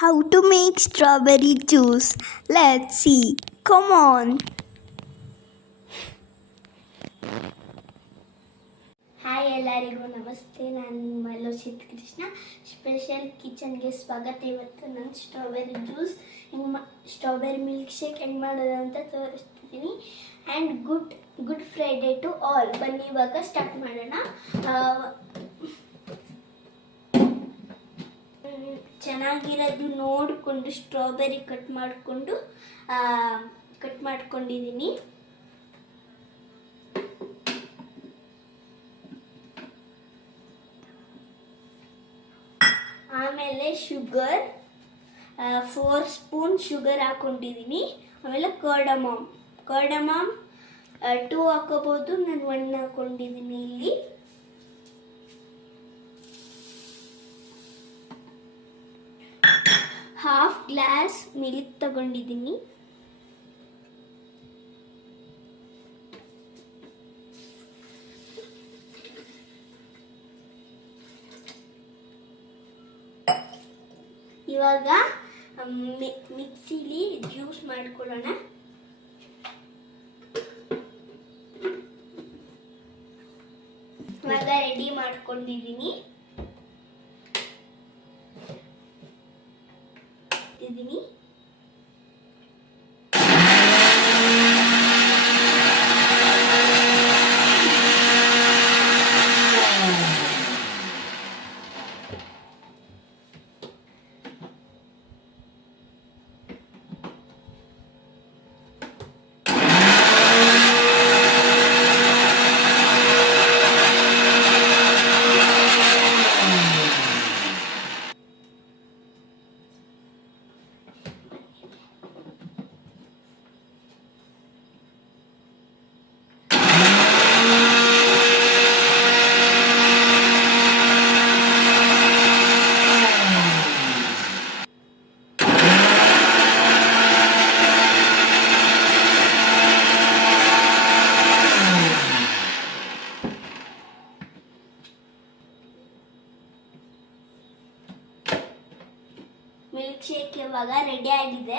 How to make strawberry juice? Let's see. Come on. Hi ಎಲ್ಲರಿಗೂ ನಮಸ್ತೆ. ನಾನು ನಿಮ್ಮ ಲೋಚಿತ್ ಕೃಷ್ಣ. ಸ್ಪೆಷಲ್ ಕಿಚನ್ಗೆ ಸ್ವಾಗತ. ಇವತ್ತು ನಾನು ಸ್ಟ್ರಾಬೆರಿ ಮಿಲ್ಕ್ ಶೇಕ್ ಹೆಂಗೆ ಮಾಡೋದು ಅಂತ ತೋರಿಸ್ತಿದ್ದೀನಿ. And good Friday to all. ಬನ್ನಿ ಇವಾಗ ಸ್ಟಾರ್ಟ್ ಮಾಡೋಣ. ಚೆನ್ನಾಗಿರೋದು ನೋಡಿಕೊಂಡು ಸ್ಟ್ರಾಬೆರಿ ಕಟ್ ಮಾಡ್ಕೊಂಡಿದ್ದೀನಿ. ಆಮೇಲೆ ಶುಗರ್ 4 ಸ್ಪೂನ್ ಶುಗರ್ ಹಾಕ್ಕೊಂಡಿದ್ದೀನಿ. ಆಮೇಲೆ ಕಾರ್ಡಮಮ್ 2 ಹಾಕೋಬೋದು. ನಾನು 1 ಹಾಕ್ಕೊಂಡಿದ್ದೀನಿ. ಇಲ್ಲಿ ಹಾಫ್ ಗ್ಲಾಸ್ ಮಿಲ್ಕ್ ತಗೊಂಡಿದ್ದೀನಿ. ಇವಾಗ ಮಿಕ್ಸಿಲಿ ಜ್ಯೂಸ್ ಮಾಡ್ಕೊಳ್ಳೋಣ. ಇವಾಗ ರೆಡಿ ಮಾಡ್ಕೊಂಡಿದ್ದೀನಿ. ಮಿಲ್ಕ್ ಶೇಕ್ ಇವಾಗ ರೆಡಿ ಆಗಿದೆ.